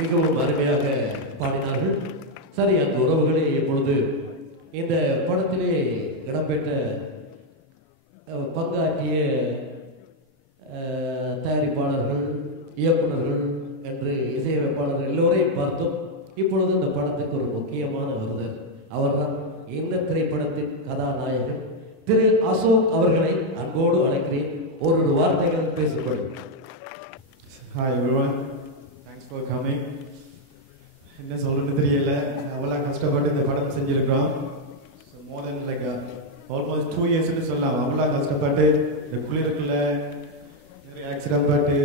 மிகவும் அருமையாக பாடினார்கள். சரி, அந்த உறவுகளே இப்பொழுது இந்த படத்திலே இடம்பெற்ற பங்காற்றிய தயாரிப்பாளர்கள், இயக்குநர்கள் என்று இசையமைப்பாளர்கள் எல்லோரையும் பார்த்தோம். இப்பொழுது இந்த படத்துக்கு ஒரு முக்கியமான ஒருவர், அவர்தான் இந்த திரைப்படத்தின் கதாநாயகன் திரு அசோக் அவர்களை அன்போடு அழைக்கிறேன். ஒரு வார்த்தைகள் பேசுங்கள். Hi everyone, thanks for coming. என்ன சொல்றதுன்னு தெரியல, அவ்வளோ கஷ்டப்பட்டு இந்த படம் செஞ்சிருக்கிறோம். more than like almost 2 years னு சொல்லலாம். அவ்வளோ கஷ்டப்பட்டு இந்த குளிருக்குள்ள நிறைய ஆக்சிடென்ட் பட்டு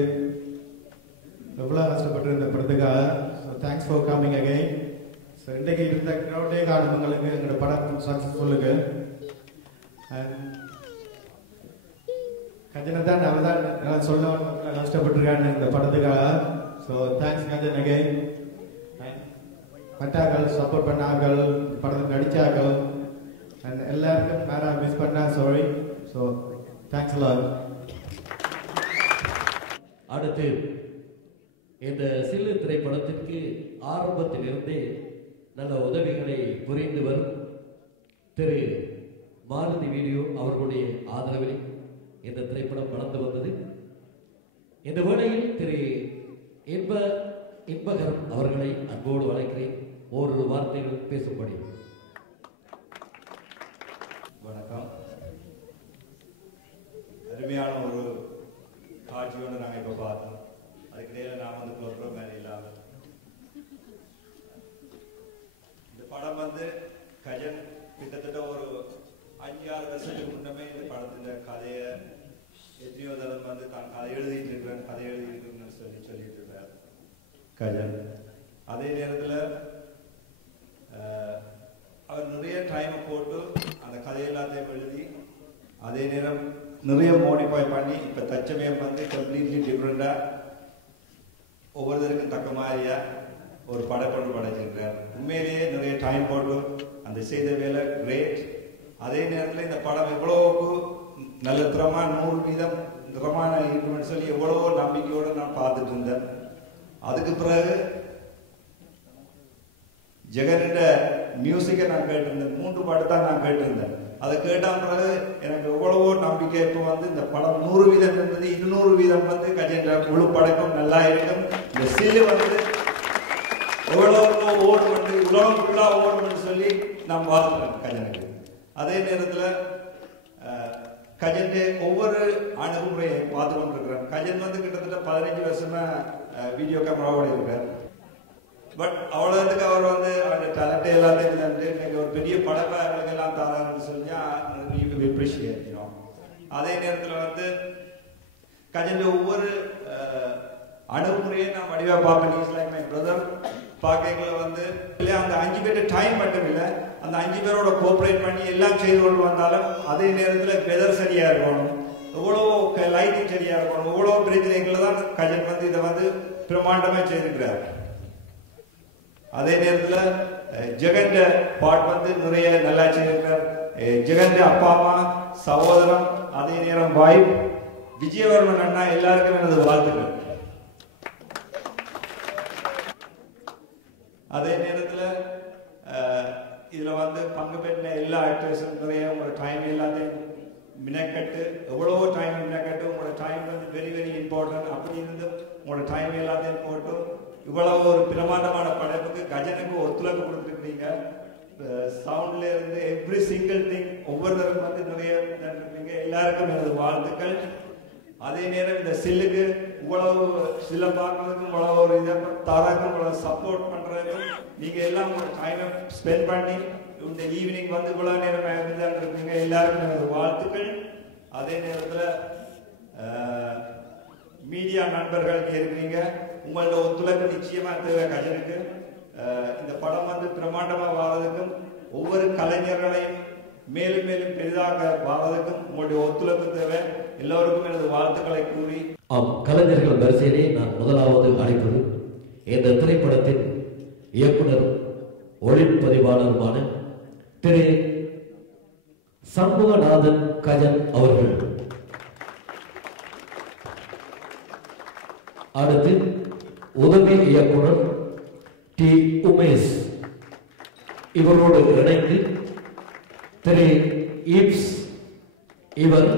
எவ்வளோ கஷ்டப்பட்டு இந்த படத்துக்காக. So thanks for coming again. So இன்றைக்கு இருந்த க்ரௌடே காணும் உங்களுக்கு எங்களோட படம் சக்ஸஸ்ஃபுல்லுக்கு. கஜனை தான் நான் சொல்லணும் கஷ்டப்பட்டுருக்காங்க இந்த படத்துக்காக. So thanks Gajan again. பட்டாக்கள், சப்போர்ட் பண்ணாக்கள், படத்துக்கு நடிச்சாக்கள் அண்ட் எல்லாருக்கும் வேற மிஸ் பண்ணா சாரி. ஸோ தேங்க்ஸ் எல்லாம். அடுத்து இந்த சில்லு திரைப்படத்திற்கு ஆரம்பத்திலிருந்தே நல்ல உதவிகளை புரிந்து வரும் திரு மாருதி வீடியோ அவர்களுடைய ஆதரவில் இந்த திரைப்படம் வளர்ந்து வந்தது. இந்த வேளையில் திரு இன்பகரம் அவர்களை அன்போடு அழைக்கிறேன். ஒரு வார்த்தைகள் பேசும்படி. வணக்கம். அருமையான ஒரு காட்சியோடு நாங்கள் இப்போ பார்த்தோம். அதுக்கிடையில நான் வந்து சொல்கிற மாதிரி இல்லாமல் இந்த படம் வந்து கஜன் கிட்டத்தட்ட ஒரு 5-6 வருஷத்துக்கு முன்னமே இந்த படத்தின் கதையை எத்தனையோ தரம் வந்து தான் கதை எழுதிட்டு இருக்கிறேன், கதை எழுதிட்டு சொல்லிட்டு இருக்கார் கஜன். அதே நேரத்தில் அவர் நிறைய டைமை போட்டு அந்த கதை எல்லாத்தையும் எழுதி அதே நேரம் நிறைய மாடிஃபை பண்ணி இப்போ தச்சமயம் வந்து கம்ப்ளீட்லி டிஃப்ரெண்டாக ஒவ்வொருத்தருக்கும் தக்க மாதிரியா ஒரு படப்பொன்று படைச்சிருக்கிறார். உண்மையிலேயே நிறைய டைம் போட்டு அந்த செய்த வேலை கிரேட். அதே நேரத்தில் இந்த படம் எவ்வளவுக்கு நல்ல திறமா 100% திறமான இருக்குன்னு சொல்லி எவ்வளவோ நம்பிக்கையோடு நான் பார்த்துட்டு இருந்தேன். அதுக்கு பிறகு ஜெகனிட மியூசிக்கை நான் கேட்டிருந்தேன். 3 பாட்டு தான் நான் கேட்டிருந்தேன். அதை கேட்ட பிறகு எனக்கு எவ்வளவோ நம்பிக்கை. இப்போ வந்து இந்த படம் 100% இருந்தது, 200% வந்து கஜேந்திர முழு படக்கம் நல்லா இருக்கும். இந்த சில்லு வந்து எவ்வளோ ஓடும் வந்து உலகம் ஃபுல்லாக ஓடும்னு சொல்லி நான் வாழ்த்துறேன் கஜனுக்கு. அதே நேரத்தில் கஜன் ஒவ்வொரு அணுகுமுறையை பார்த்து கொண்டிருக்கிறேன். கஜன் வந்து கிட்டத்தட்ட 15 வருஷமா வீடியோ கேமராவோட இருக்கார். பட் அவ்வளோத்துக்கு அவர் வந்து அந்த டேலண்ட்டை எல்லாத்தையும் இன்னைக்கு ஒரு பெரிய படப்பாளர்களுக்கு எல்லாம் தராருன்னு சொல்லி அப்ரிஷியேட். அதே நேரத்தில் வந்து கஜன் ஒவ்வொரு அணுகுமுறையை நான் வடிவா பார்ப்பேன். Is like my brother. பார்க்கல வந்து இல்லையா அந்த 5 பேர் டைம் மட்டும் இல்லை, அந்த 5 பேரோட கோஆப்ரேட் பண்ணி எல்லாம் செய்து கொண்டு வந்தாலும் அதே நேரத்தில் வெதர் சரியா இருக்கணும், எவ்வளோ லைட்டிங் சரியா இருக்கணும், எவ்வளோ பிரச்சனைகள் தான் கஜன் வந்து இதை வந்து பிரமாண்டமாக செய்திருக்கிறார். அதே நேரத்தில் ஜெகன் பாட் வந்து நிறைய நல்லா செய்திருக்கிறார். ஜெகன் அப்பா அம்மா, சகோதரன், அதே நேரம் வைஃப் விஜயவர்மன் அண்ணா எல்லாருக்கும் எனது வாழ்த்துக்கள். அதே நேரத்தில் இதில் வந்து பங்கு பெற்ற எல்லா ஆக்டர்ஸும் நிறைய உங்களோட டைம் எல்லாத்தையும் மினக்கட்டு, எவ்வளோ டைம் மினக்கட்டு, உங்களோட டைம் வந்து வெரி வெரி இம்பார்ட்டன்ட். அப்படி இருந்து உங்களோட டைம் எல்லாத்தையும் போட்டு இவ்வளவு ஒரு பிரமாண்டமான படைப்புக்கு கஜனுக்கு ஒத்துழைப்பு கொடுத்துருக்கீங்க. சவுண்ட்ல இருந்து எவ்ரி சிங்கிள் திங் ஒவ்வொருத்தருக்கும் வந்து நிறைய இருக்கீங்க. எல்லாருக்கும் எனது வாழ்த்துக்கள். அதே நேரம் இந்த சில்லுக்கு இவ்வளவு சில பார்க்கறதுக்கும் இவ்வளவு ஒரு இதை தரக்கும் இவ்வளவு சப்போர்ட் பண்றதுக்கும் நீங்க எல்லாம் உங்களோட டைமை ஸ்பெண்ட் பண்ணி இந்த ஈவினிங் வந்து இவ்வளவு நேரம் இருக்கீங்க. எல்லாருக்கும் எனது வாழ்த்துக்கள். அதே நேரத்தில் மீடியா நண்பர்கள் இருக்கிறீங்க, உங்களோட ஒத்துழைப்பு நிச்சயமா தேவை கஜனுக்கு. இந்த படம் வந்து பிரமாண்டமா வாழ்றதுக்கும் ஒவ்வொரு கலைஞர்களையும் மேலும் மேலும் பெரிதாக வாழ்றதுக்கும் உங்களுடைய ஒத்துழைப்பு தேவை. எல்லோருக்கும் எனது வாழ்த்துக்களை கூறி கலைஞர்கள் வரிசையிலே நான் முதலாவது அழைப்பது இந்த திரைப்படத்தின் இயக்குனர் ஒளிப்பதிவாளருமான திரு சண்முகநாதன் கஜன் அவர்கள். அடுத்து உதவி இயக்குனர் டி உமேஷ் இவரோடு இணைந்து திரு ஈப்ஸ் இவர்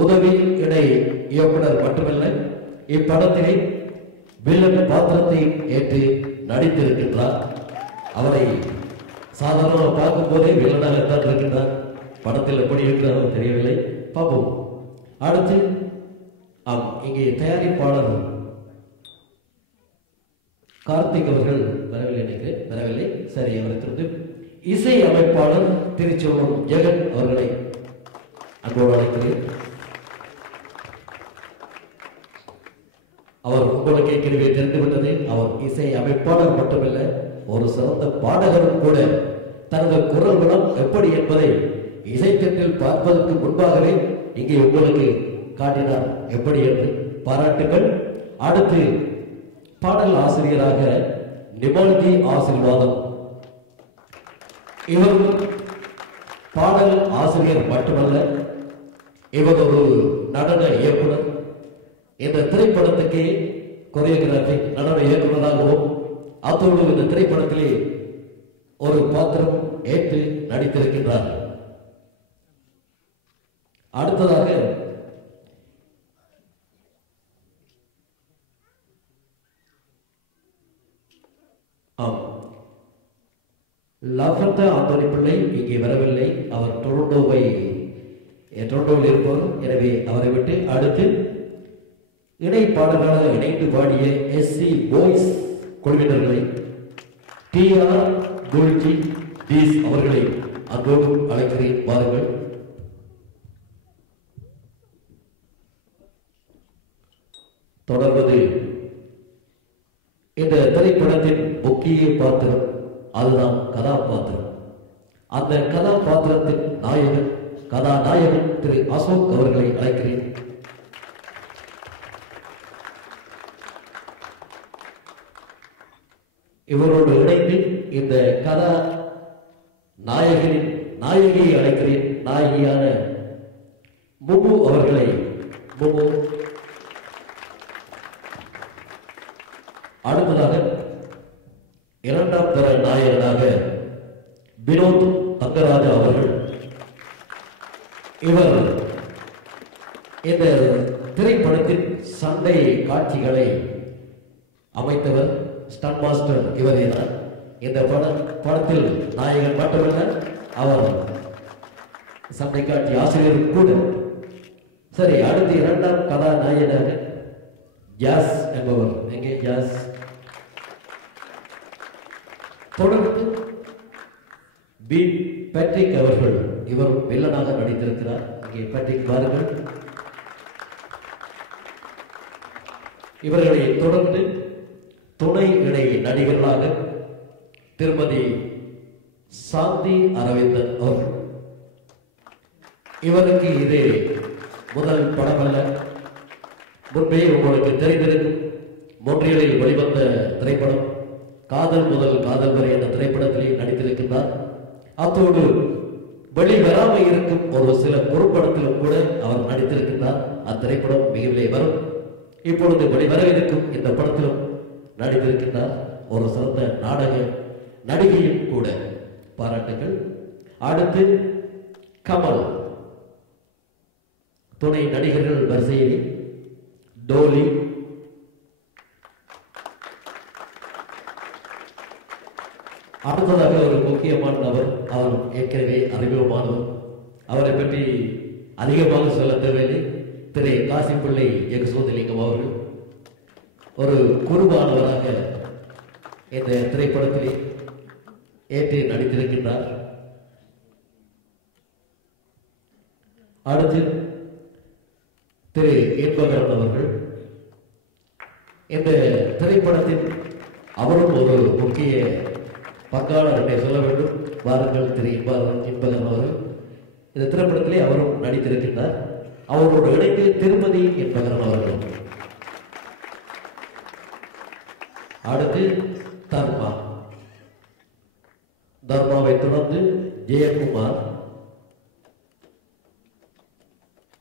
உதவி இணை இயக்குனர் மட்டுமல்ல, இப்படத்திலே வில்லன் பாத்திரத்தை ஏற்று நடித்திருக்கின்றார். அவரை சாதாரணமாக பார்க்கும் போதே வில்லனாகத்தான் இருக்கின்றார். படத்தில் எப்படி இருக்கிறாரோ தெரியவில்லை, பார்ப்போம். அடுத்து இங்கே தயாரிப்பாளர் கார்த்திக் அவர்கள் வரவில்லை, நினைக்கிறேன் வரவில்லை. சரி, அவருக்கு இசை அமைப்பாளர் திருச்செல்வம் ஜெகன் அவர்களை அன்போடு அழைக்கிறேன். அவர் உங்களுக்கு ஏற்கனவே தெரிந்துவிட்டது, அவர் இசை அமைப்பாளர் மட்டுமல்ல, ஒரு சிறந்த பாடகரும் கூட. தனது குரல் வளம் எப்படி என்பதை இசைத்தட்டில் பார்ப்பதற்கு முன்பாகவே இங்கே உங்களுக்கு காட்டினார் எப்படி என்று பாராட்டுங்கள். அடுத்து பாடல் ஆசிரியராக நிமால்ஜி ஆசீர்வாதம். இவர் பாடல் ஆசிரியர் மட்டுமல்ல, இவர் ஒரு நடன இயக்குனர். இந்த திரைப்படத்துக்கு கொரியோகிராபி நடன இயக்குநராகவும் அத்தோடு இந்த திரைப்படத்திலே ஒரு பாத்திரம் ஏற்று நடித்திருக்கின்றார். அடுத்ததாக லஃபர்தா ஆந்தோனி பிள்ளை இங்கே வரவில்லை. அவர் டொரண்டோவில் இருப்பவர். எனவே அவரை விட்டு அடுத்து இணைப்பாளர்களாக இணைந்து பாடிய SC பாய்ஸ் குழுவினர்களை TR குல்ஜி தீஸ் அவர்களை அன்போடு அழைக்கிறேன், வாருங்கள். தொடர்வது இந்த திரைப்படத்தின் முக்கிய பாத்திரம், அதுதான் கதாபாத்திரம். அந்த கதாபாத்திரத்தின் கதாநாயகன் திரு அசோக் அவர்களை அழைக்கிறேன். இவரோடு இணைந்து இந்த கதா நாயகியை அழைக்கிறேன். நாயகியான முமு அவர்களை. முமு. அடுத்ததாக இரண்டாம் தர நாயகனாக வினோத் தங்கராஜா அவர்கள். இவர் இந்த திரைப்படத்தின் சண்டை காட்சிகளை அமைத்தவர், ஸ்டன் மாஸ்டர் இவரே தான். இந்த படத்தில் நாயகன் மட்டுமல்ல, அவர் சண்டை காட்சி ஆசிரியர் கூட. சரி, அடுத்து இரண்டாம் கதாநாயகனாக ஜாஸ் என்பவர். எங்கே ஜாஸ்? தொடர்ந்து பி பேட்ரிக் அவர்கள். இவர் வில்லனாக நடித்திருக்கிறார். இங்கே பேட்ரிக் பாருங்கள். இவர்களை தொடர்ந்து துணை இணை நடிகர்களாக திருமதி சாந்தி அரவிந்தன் அவர்கள். இவருக்கு இது முதல் படமல்ல, முன்பே உங்களுக்கு தெரிந்திருக்கும் மொன்றியலில் வெளிவந்த திரைப்படம் காதல் முதல் காதல் வரை என்ற திரைப்படத்திலே நடித்திருக்கின்றார். அத்தோடு வெளிவராமல் இருக்கும் ஒரு சில குறும்படத்திலும் கூட அவர் நடித்திருக்கின்றார். அத்திரைப்படம் மிகவிலே வரும். இப்பொழுது வெளிவர இருக்கும் இந்த படத்திலும் நடித்திருக்கின்றார். ஒரு சிறந்த நாடக நடிகையும் கூட. பாராட்டுகள். அடுத்து கமல். துணை நடிகர்கள் வரிசையில் டோலி, அடுத்ததாக ஒரு முக்கியமான நபர். அவர் ஏற்கனவே அறிமுகமானவர். அவரை பற்றி அதிகமாக சொல்ல தேவையில்லை. திரு காசிப்பிள்ளை ஜெகசோதலிங்கம் அவர்கள் ஒரு குருவானவராக இந்த திரைப்படத்திலே ஏற்று நடித்திருக்கின்றார். அடுத்து திரு இன்பகரன் அவர்கள். இந்த திரைப்படத்தின் அவரும் ஒரு முக்கிய பங்காளர் என்று சொல்ல வேண்டும். வாருங்கள் திரு இன்பகரன் அவர்கள். இந்த திரைப்படத்திலே அவரும் நடித்திருக்கின்றார். அவரோடு இணைந்து திருமதி இன்பகரன் அவர்கள். அடுத்து தர்மாவை தொடர்ந்து ஜெயக்குமார்,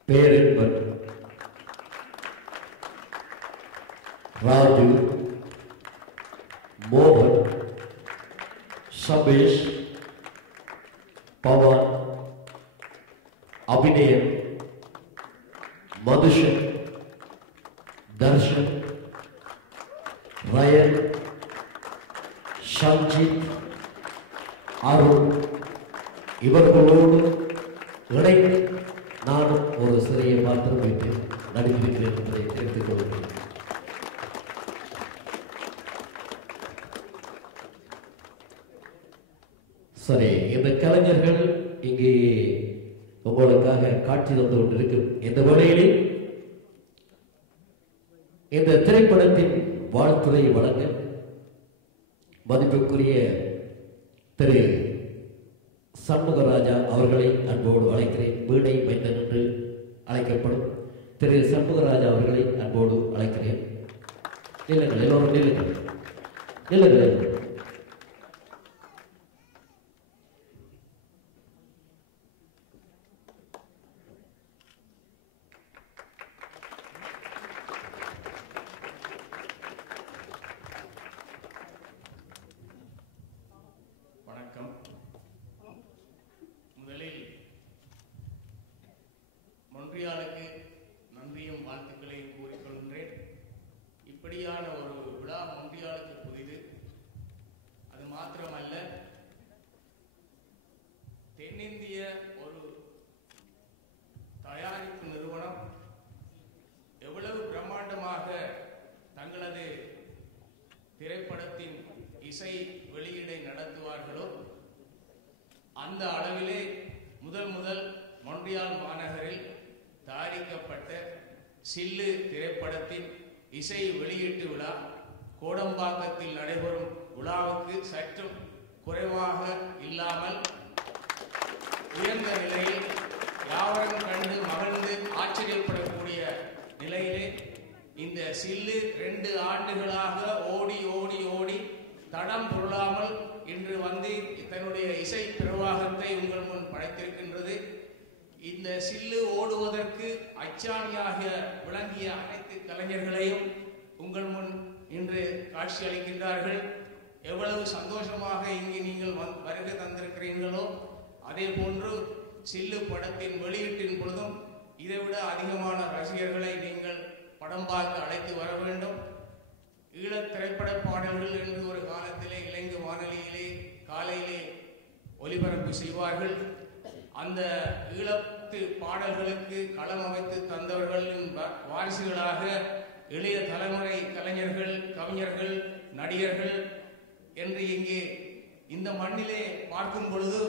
பேரன்பன், ராஜு, மோகன், சபேஷ், பவன், அபிநயன், மதுஷன், தர்ஷன், ரயன், ஷாஞ்சித், அருண் இவர்களோடு இணைந்து நானும் ஒரு சிறிய பாத்திரம் வைத்து நடித்திருக்கிறேன் என்பதை தெரிவித்துக் கொள்கிறேன். சரி, இந்த கலைஞர்கள் இங்கே உங்களுக்காக காட்சி தந்து கொண்டிருக்கும் இந்த வேளையிலே இந்த திரைப்படத்தின் வாழ்த்துறை வழங்க மதிப்புக்குரிய திரு சண்முகராஜா அவர்களை அன்போடு அழைக்கிறேன். வீணை மைந்தன் என்று அழைக்கப்படும் திரு சண்முகராஜா அவர்களை அன்போடு அழைக்கிறேன். நில்லுங்கள், எல்லோரும் நில்லுங்கள், நில்லுங்கள். மொன்றியாலுக்கு நன்றியும் வாழ்த்துக்களையும் கூறிக்கொள்கின்றேன். இப்படியான ஒரு விழா மொன்றியாலுக்கு புதிது. அது மாத்திரமல்ல, தென்னிந்திய ஒரு தயாரிப்பு நிறுவனம் எவ்வளவு பிரம்மாண்டமாக தங்களது திரைப்படத்தின் இசை வெளியீடை நடத்துவார்களோ அந்த அளவிலே முதல் மொன்றியால் மாநகரில் தயாரிக்கப்பட்ட சில்லு திரைப்படத்தின் இசை வெளியீட்டு விழா கோடம்பாக்கத்தில் நடைபெறும் விழாவுக்கு சற்றும் குறைவாக இல்லாமல் உயர்ந்த நிலையில் யாவரும் கண்டு மகிழ்ந்து ஆச்சரியப்படக்கூடிய நிலையிலே இந்த சில்லு 2 ஆண்டுகளாக ஓடி தடம் பொருளாமல் இன்று வந்து தன்னுடைய இசை பிரவாகத்தை உங்கள் முன் படைத்திருக்கின்றது. இந்த சில்லு ஓடுவதற்கு அச்சாணியாக விளங்கிய அனைத்து கலைஞர்களையும் உங்கள் முன் இன்று காட்சி அளிக்கின்றார்கள். எவ்வளவு சந்தோஷமாக இங்கு நீங்கள் வருகை தந்திருக்கிறீர்களோ அதே போன்று சில்லு படத்தின் வெளியீட்டின் பொழுதும் இதைவிட அதிகமான ரசிகர்களை நீங்கள் படம் பார்க்க அழைத்து வர வேண்டும். ஈழத் திரைப்பட பாடல்கள் என்று ஒரு காலத்திலே இலங்கை வானொலியிலே காலையிலே ஒலிபரப்பு செய்வார்கள். அந்த ஈழத்து பாடல்களுக்கு களம் அமைத்து தந்தவர்களின் வாரிசுகளாக இளைய தலைமுறை கலைஞர்கள், கவிஞர்கள், நடிகர்கள் என்று இங்கே இந்த மண்ணிலே பார்க்கும் பொழுது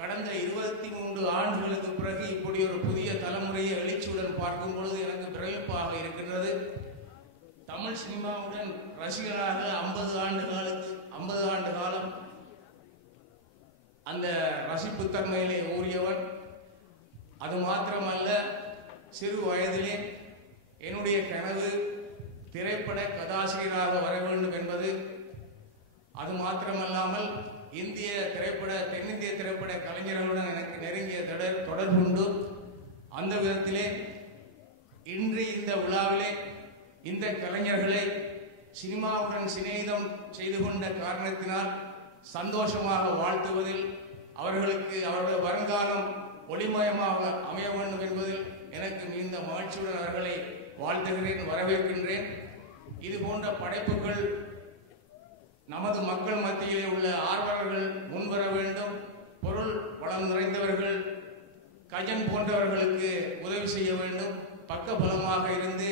கடந்த 23 ஆண்டுகளுக்கு பிறகு இப்படி ஒரு புதிய தலைமுறையை எழுச்சியுடன் பார்க்கும் பொழுது எனக்கு பிரமிப்பாக இருக்கின்றது. தமிழ் சினிமாவுடன் ரசிகராக 50 ஆண்டு காலம் அந்த ரசிப்பு தன்மையிலே ஊறியவன். அது மாத்திரமல்ல, சிறு வயதிலே என்னுடைய கனவு திரைப்பட கதாசிரியராக வர வேண்டும் என்பது. அது மாத்திரமல்லாமல் தென்னிந்திய திரைப்பட கலைஞர்களுடன் எனக்கு நெருங்கிய தொடர்பு உண்டு. அந்த விதத்திலே இன்று இந்த விழாவிலே இந்த கலைஞர்களை சினிமாவுடன் சிநேகிதம் செய்து கொண்ட காரணத்தினால் சந்தோஷமாக வாழ்த்துவதில் அவர்களுக்கு அவருடைய வருங்காலம் ஒளிமயமாக அமைய வேண்டும் என்பதில் எனக்கு மிகுந்த மகிழ்ச்சியுடன் அவர்களை வாழ்த்துகிறேன், வரவேற்கின்றேன். இது போன்ற படைப்புகள் நமது மக்கள் மத்தியிலே உள்ள ஆர்வலர்கள் முன்வர வேண்டும். பொருள் வளம் நிறைந்தவர்கள், கஜன் போன்றவர்களுக்கு உதவி செய்ய வேண்டும். பக்க பலமாக இருந்து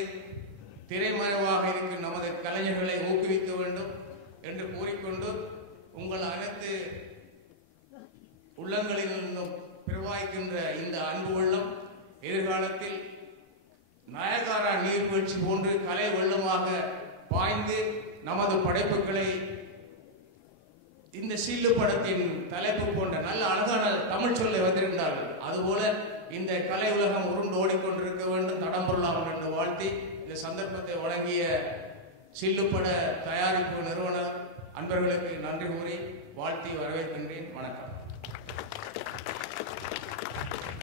திரைமறைவாக இருக்கும் நமது கலைஞர்களை ஊக்குவிக்க வேண்டும் என்று கூறிக்கொண்டு, உங்கள் அனைத்து உள்ளங்களிலிருந்தும் பிரவாகிக்கின்ற இந்த அன்பு வெள்ளம் எதிர்காலத்தில் நயகாரா நீர்வீழ்ச்சி போன்று கலை வெள்ளமாக பாய்ந்து நமது படைப்புகளை இந்த சில்லு படத்தின் தலைப்பு போன்ற நல்ல அழகான தமிழ் சொல்லை வந்திருந்தார்கள். அதுபோல இந்த கலை உலகம் உருண்டு ஓடிக்கொண்டிருக்க வேண்டும், தடம் பொருளாமல் என்று வாழ்த்தி இந்த சந்தர்ப்பத்தை வழங்கிய சில்லு பட தயாரிப்பு நிறுவன அன்பர்களுக்கு நன்றி கூறி வாழ்த்தி வரவேற்கின்றேன். வணக்கம்.